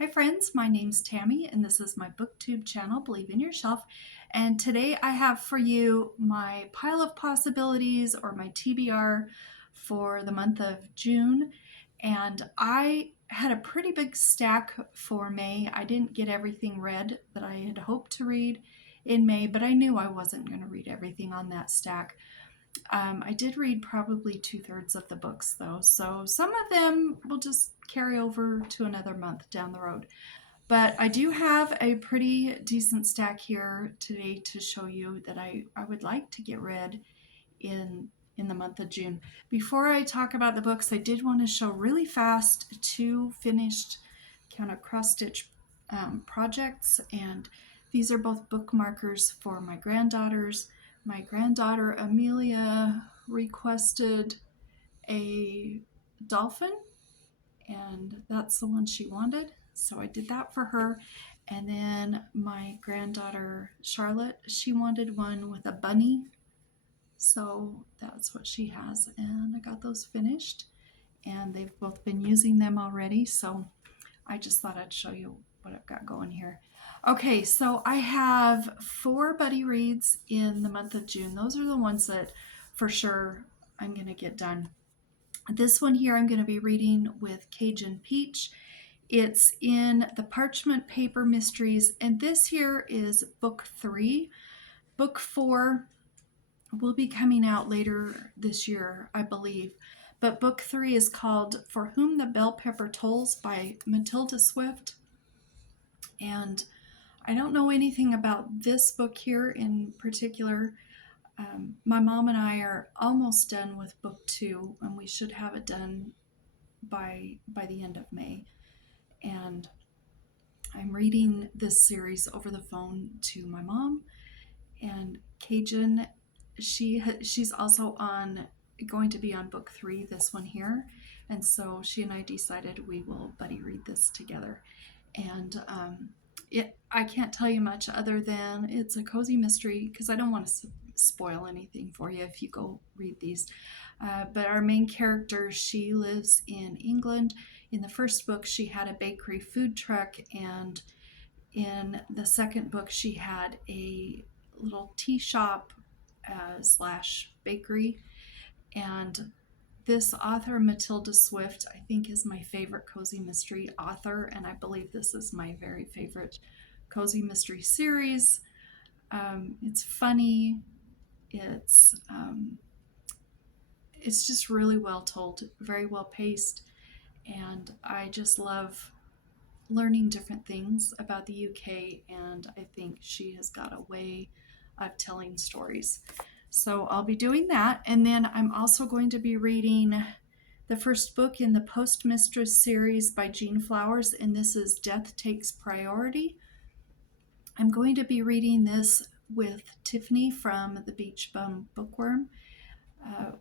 Hi friends, my name's Tammy and this is my booktube channel, Believe in Your Shelf. And today I have for you my pile of possibilities or my TBR for the month of June. And I had a pretty big stack for May. I didn't get everything read that I had hoped to read in May, but I knew I wasn't going to read everything on that stack. I did read probably 2/3 of the books though, so some of them will just carry over to another month down the road. But I do have a pretty decent stack here today to show you that I would like to get read in the month of June. Before I talk about the books, I did want to show really fast two finished kind of cross-stitch projects, and these are both bookmarkers for my granddaughters. My granddaughter Emilie requested a dolphin, and that's the one she wanted. So I did that for her. And then my granddaughter Charlotte, she wanted one with a bunny. So that's what she has. And I got those finished. And they've both been using them already. So I just thought I'd show you what I've got going here. Okay, so I have 4 buddy reads in the month of June. Those are the ones that for sure I'm going to get done. This one here I'm going to be reading with Cajun Peach. It's in the Parchment Paper Mysteries, and this here is book 3. Book 4 will be coming out later this year, I believe. But book 3 is called For Whom the Bell Pepper Tolls by Matilda Swift. And I don't know anything about this book here in particular. My mom and I are almost done with book 2, and we should have it done by the end of May. And I'm reading this series over the phone to my mom, and Cajun, she's also going to be on book 3, this one here, and so she and I decided we will buddy read this together. And I can't tell you much other than it's a cozy mystery because I don't want to spoil anything for you if you go read these. But our main character, she lives in England. In the first book, she had a bakery food truck, and in the second book, she had a little tea shop slash bakery. And this author, Matilda Swift, I think is my favorite cozy mystery author, and I believe this is my very favorite cozy mystery series. It's funny. It's just really well told, very well paced, and I just love learning different things about the UK, and I think she has got a way of telling stories. So I'll be doing that, and then I'm also going to be reading the first book in the Postmistress series by Jean Flowers, and this is Death Takes Priority. I'm going to be reading this with Tiffany from the Beach Bum Bookworm.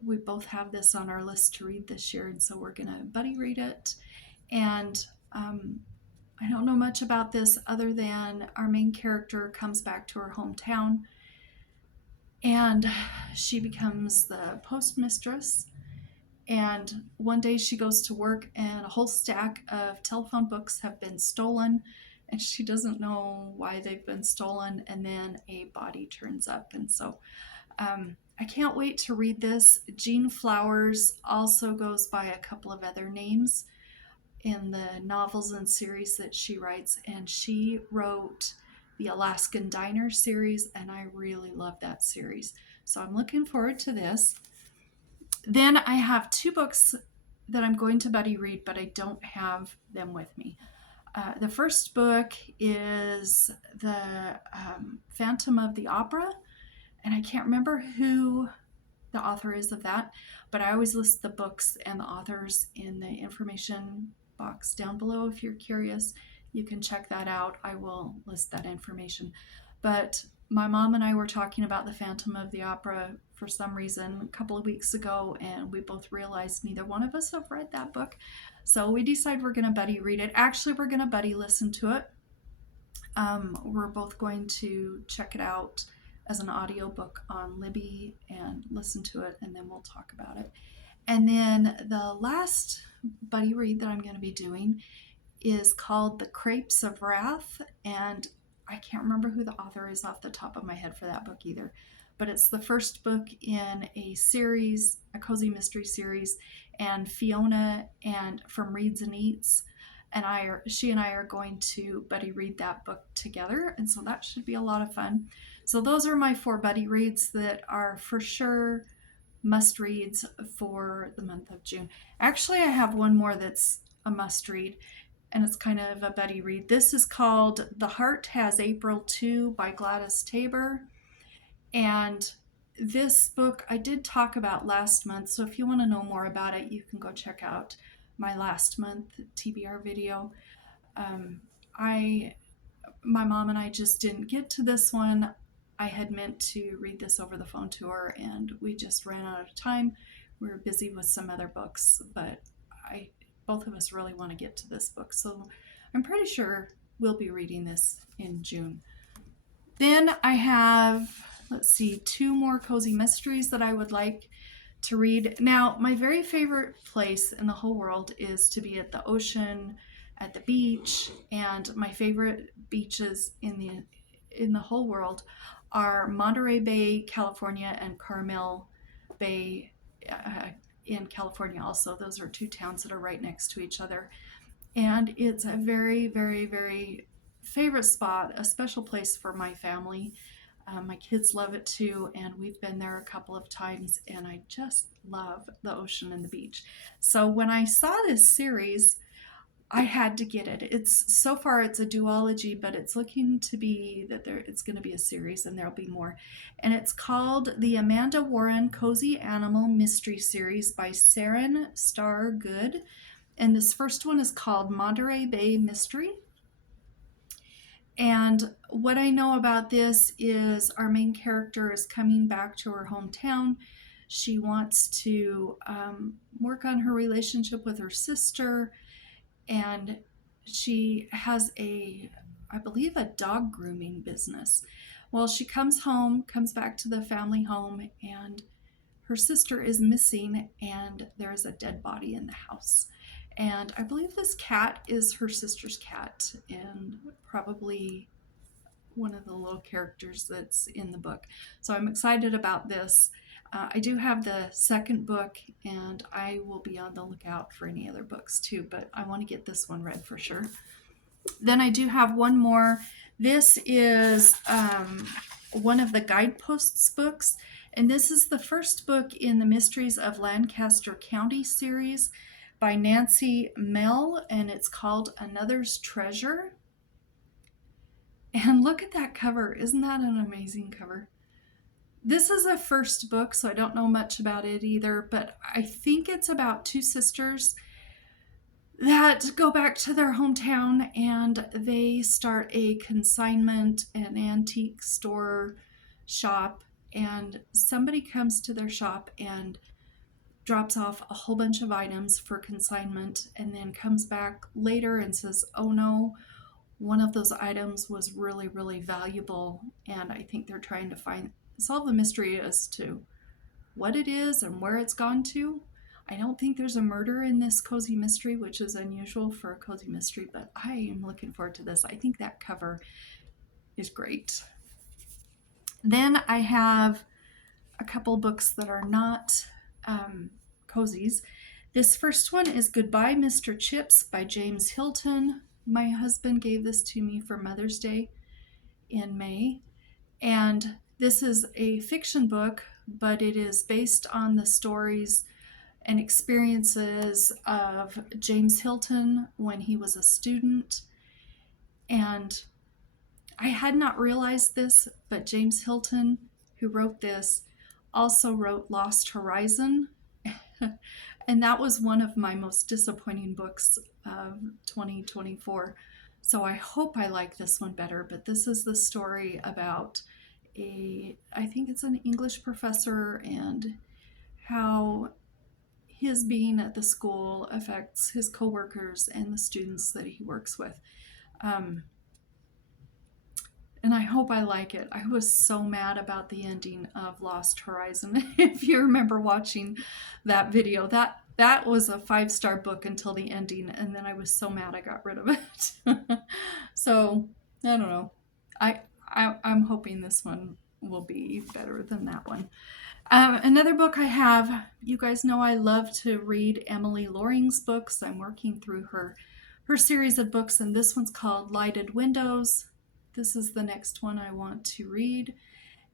We both have this on our list to read this year, and so we're going to buddy read it. And I don't know much about this other than our main character comes back to her hometown, and she becomes the postmistress. And one day she goes to work, and a whole stack of telephone books have been stolen, and she doesn't know why they've been stolen. And then a body turns up, and so I can't wait to read this. Jean Flowers also goes by a couple of other names in the novels and series that she writes, and she wrote the Alaskan Diner series, and I really love that series. So I'm looking forward to this. Then I have 2 books that I'm going to buddy read, but I don't have them with me. The first book is the Phantom of the Opera, and I can't remember who the author is of that, but I always list the books and the authors in the information box down below. If you're curious, you can check that out. I will list that information. But my mom and I were talking about the Phantom of the Opera for some reason a couple of weeks ago, and we both realized neither one of us have read that book. So we decided we're going to buddy read it. Actually, we're going to buddy listen to it. We're both going to check it out as an audiobook on Libby and listen to it, and then we'll talk about it. And then the last buddy read that I'm going to be doing is called The Crepes of Wrath, and I can't remember who the author is off the top of my head for that book either. But it's the first book in a series, a cozy mystery series, and Fiona and from Reads and Eats she and I are going to buddy read that book together, and so that should be a lot of fun. So those are my 4 buddy reads that are for sure must reads for the month of June. Actually, I have one more that's a must read, and it's kind of a buddy read. This is called The Heart Has April Too by Gladys Tabor. And this book I did talk about last month, so if you want to know more about it, you can go check out my last month TBR video. My mom and I just didn't get to this one. I had meant to read this over the phone to her, and we just ran out of time. We were busy with some other books, but both of us really want to get to this book, so I'm pretty sure we'll be reading this in June. Then I have, let's see, 2 more cozy mysteries that I would like to read. Now, my very favorite place in the whole world is to be at the ocean, at the beach, and my favorite beaches in the whole world are Monterey Bay, California, and Carmel Bay in California also. Those are 2 towns that are right next to each other. And it's a very, very, very favorite spot, a special place for my family. My kids love it too, and we've been there a couple of times, and I just love the ocean and the beach. So when I saw this series, I had to get it. So far it's a duology, but it's looking to be that it's going to be a series, and there'll be more. And it's called the Amanda Warren Cozy Animal Mystery Series by Seren Goode. And this first one is called Monterey Bay Mystery. And what I know about this is our main character is coming back to her hometown. She wants to work on her relationship with her sister, and she has I believe a dog grooming business. Well, she comes back to the family home, and her sister is missing, and there's a dead body in the house. And I believe this cat is her sister's cat, and probably one of the little characters that's in the book. So I'm excited about this. I do have the second book, and I will be on the lookout for any other books too, but I want to get this one read for sure. Then I do have one more. This is one of the Guideposts books, and this is the first book in the Mysteries of Lancaster County series by Nancy Mehl, and it's called Another's Treasure. And look at that cover. Isn't that an amazing cover? This is a first book, so I don't know much about it either, but I think it's about 2 sisters that go back to their hometown, and they start a consignment and antique store shop, and somebody comes to their shop and drops off a whole bunch of items for consignment, and then comes back later and says, oh no, one of those items was really, really valuable, and I think they're trying to solve the mystery as to what it is and where it's gone to. I don't think there's a murder in this cozy mystery, which is unusual for a cozy mystery, but I am looking forward to this. I think that cover is great. Then I have a couple books that are not cozies. This first one is Goodbye, Mr. Chips by James Hilton. My husband gave this to me for Mother's Day in May, and this is a fiction book, but it is based on the stories and experiences of James Hilton when he was a student. And I had not realized this, but James Hilton, who wrote this, also wrote Lost Horizon. And that was one of my most disappointing books of 2024. So I hope I like this one better, but this is the story about I think it's an English professor, and how his being at the school affects his coworkers and the students that he works with. And I hope I like it. I was so mad about the ending of Lost Horizon. If you remember watching that video, that That was a 5-star book until the ending, and then I was so mad I got rid of it. So I don't know. I'm hoping this one will be better than that one. Another book I have, you guys know I love to read Emilie Loring's books. I'm working through her series of books, and this one's called Lighted Windows. This is the next one I want to read.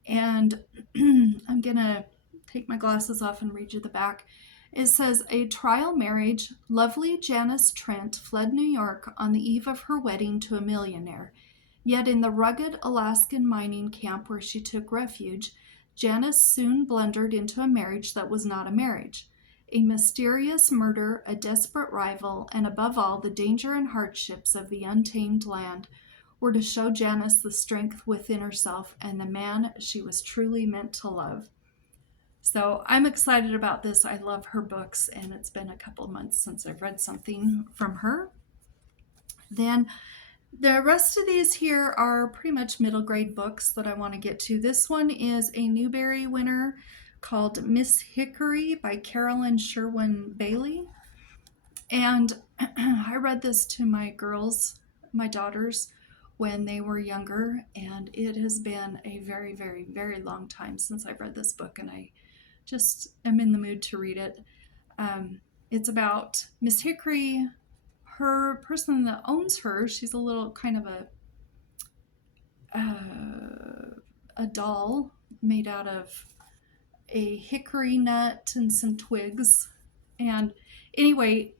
And I'm going to take my glasses off and read you the back. It says, a trial marriage, lovely Janice Trent fled New York on the eve of her wedding to a millionaire. Yet in the rugged Alaskan mining camp where she took refuge, Janice soon blundered into a marriage that was not a marriage. A mysterious murder, a desperate rival, and above all, the danger and hardships of the untamed land were to show Janice the strength within herself and the man she was truly meant to love. So I'm excited about this. I love her books, and it's been a couple of months since I've read something from her. Then the rest of these here are pretty much middle grade books that I want to get to. This one is a Newbery winner called Miss Hickory by Carolyn Sherwin Bailey. And I read this to my girls, my daughters, when they were younger, and it has been a very, very, very long time since I've read this book, and I just am in the mood to read it. It's about Miss Hickory. Her person that owns her, she's a little kind of a doll made out of a hickory nut and some twigs. And anyway,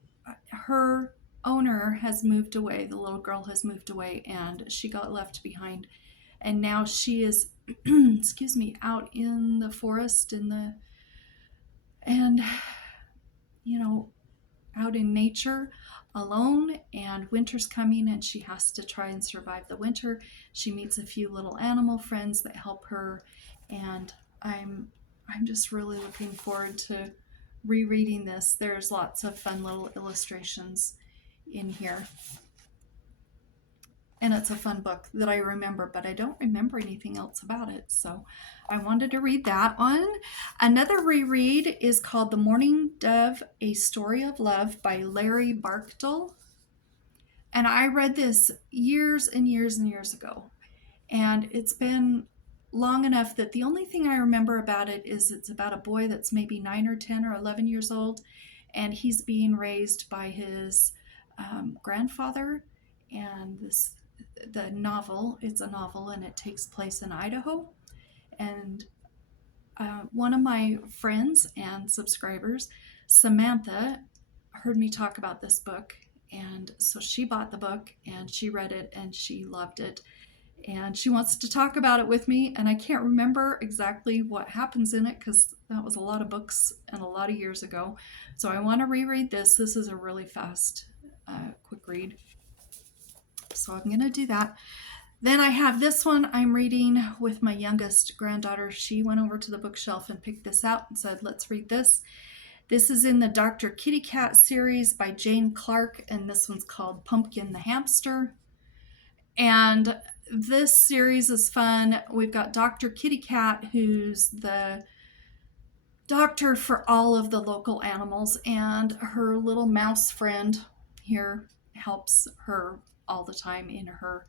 her owner has moved away. The little girl has moved away, and she got left behind. And now she is, excuse me, out in the forest and out in nature alone, and winter's coming and she has to try and survive the winter. She meets a few little animal friends that help her, and I'm just really looking forward to rereading this. There's lots of fun little illustrations in here. And it's a fun book that I remember, but I don't remember anything else about it. So I wanted to read that one. Another reread is called The Mourning Dove, A Story of Love by Larry Barkdull. And I read this years and years and years ago. And it's been long enough that the only thing I remember about it is it's about a boy that's maybe 9 or 10 or 11 years old. And he's being raised by his grandfather. And the novel, it's a novel, and it takes place in Idaho. And one of my friends and subscribers, Samantha, heard me talk about this book, and so she bought the book and she read it and she loved it, and she wants to talk about it with me. And I can't remember exactly what happens in it because that was a lot of books and a lot of years ago. So I want to reread this. This is a really fast, quick read. So I'm going to do that. Then I have this one I'm reading with my youngest granddaughter. She went over to the bookshelf and picked this out and said, let's read this. This is in the Dr. Kitty Cat series by Jane Clarke, and this one's called Pumpkin the Hamster. And this series is fun. We've got Dr. Kitty Cat, who's the doctor for all of the local animals, and her little mouse friend here helps her all the time in her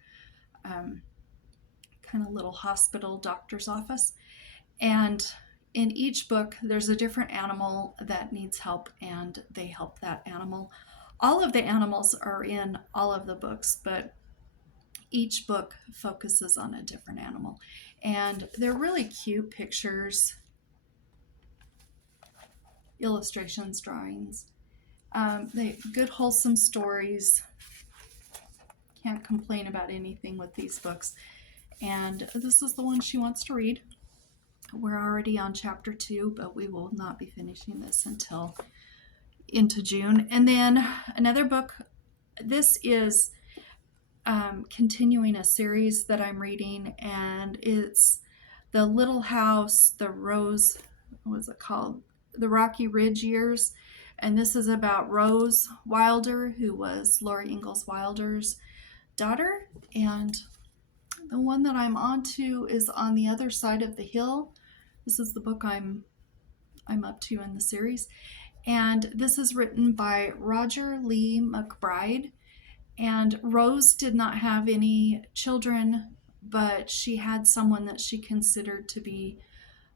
kind of little hospital doctor's office. And in each book, there's a different animal that needs help, and they help that animal. All of the animals are in all of the books, but each book focuses on a different animal. And they're really cute pictures, illustrations, drawings. Good, wholesome stories. Can't complain about anything with these books. And this is the one she wants to read. We're already on chapter 2, but we will not be finishing this until into June. And then another book, this is continuing a series that I'm reading, and it's The Little House, the Rose, what is it called? The Rocky Ridge Years. And this is about Rose Wilder, who was Laura Ingalls Wilder's daughter. And the one that I'm on to is On the Other Side of the Hill. This is the book I'm up to in the series. And this is written by Roger Lee MacBride. And Rose did not have any children, but she had someone that she considered to be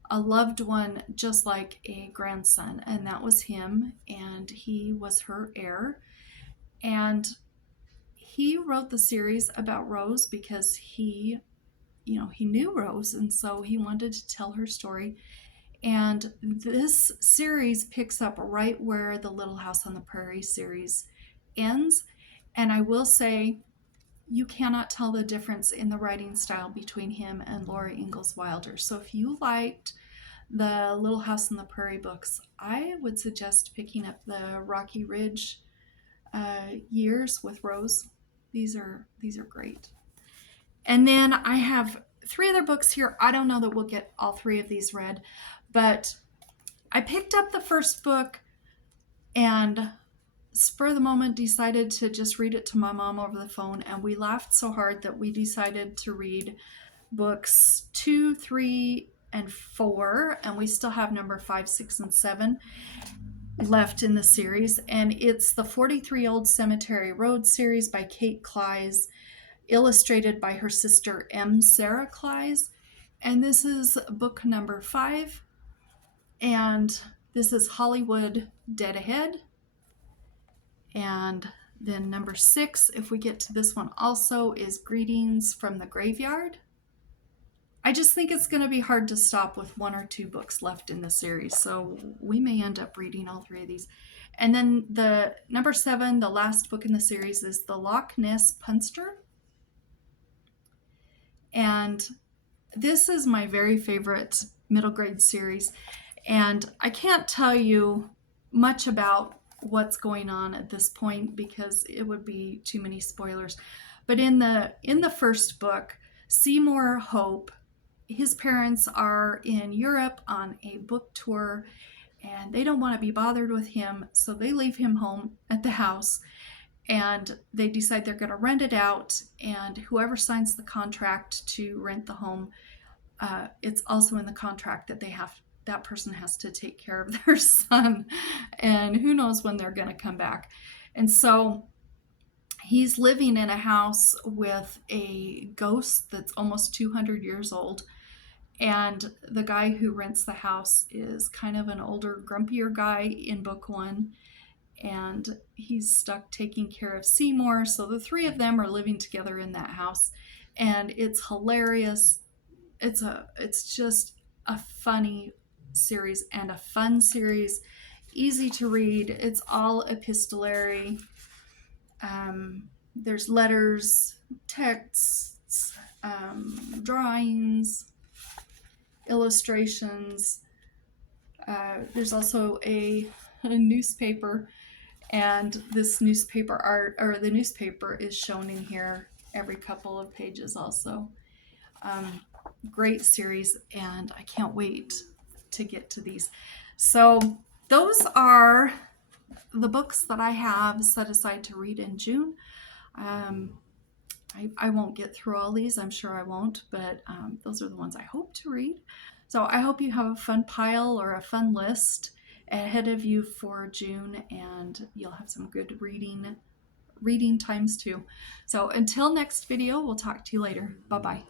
a loved one, just like a grandson, and that was him, and he was her heir. And he wrote the series about Rose because he knew Rose, and so he wanted to tell her story. And this series picks up right where the Little House on the Prairie series ends. And I will say, you cannot tell the difference in the writing style between him and Laura Ingalls Wilder. So if you liked the Little House on the Prairie books, I would suggest picking up the Rocky Ridge years with Rose. These are great. And then I have 3 other books here. I don't know that we'll get all 3 of these read, but I picked up the first book and spur of the moment decided to just read it to my mom over the phone, and we laughed so hard that we decided to read books 2, 3, and 4, and we still have number 5, 6, and 7 left in the series. And it's the 43 Old Cemetery Road series by Kate Klise, illustrated by her sister Sarah Klise. And this is book number 5, and this is Hollywood Dead Ahead. And then number 6, if we get to this one also, is Greetings from the Graveyard. I just think it's going to be hard to stop with 1 or 2 books left in the series, so we may end up reading all 3 of these. And then the number 7, the last book in the series, is the Loch Ness Punster. And this is my very favorite middle grade series, and I can't tell you much about what's going on at this point because it would be too many spoilers. But in the first book, Seymour Hope, his parents are in Europe on a book tour, and they don't want to be bothered with him, so they leave him home at the house, and they decide they're going to rent it out, and whoever signs the contract to rent the home, it's also in the contract that that person has to take care of their son, and who knows when they're going to come back. And so he's living in a house with a ghost that's almost 200 years old, and the guy who rents the house is kind of an older, grumpier guy in book 1, and he's stuck taking care of Seymour, so the 3 of them are living together in that house, and it's hilarious. It's just a funny series and a fun series, easy to read. It's all epistolary. There's letters, texts, drawings, illustrations. There's also a newspaper, and this newspaper art, or the newspaper, is shown in here every couple of pages also. Great series, and I can't wait to get to these. So those are the books that I have set aside to read in June. I won't get through all these, I'm sure I won't, but those are the ones I hope to read. So I hope you have a fun pile or a fun list ahead of you for June, and you'll have some good reading times too. So until next video, we'll talk to you later. Bye-bye.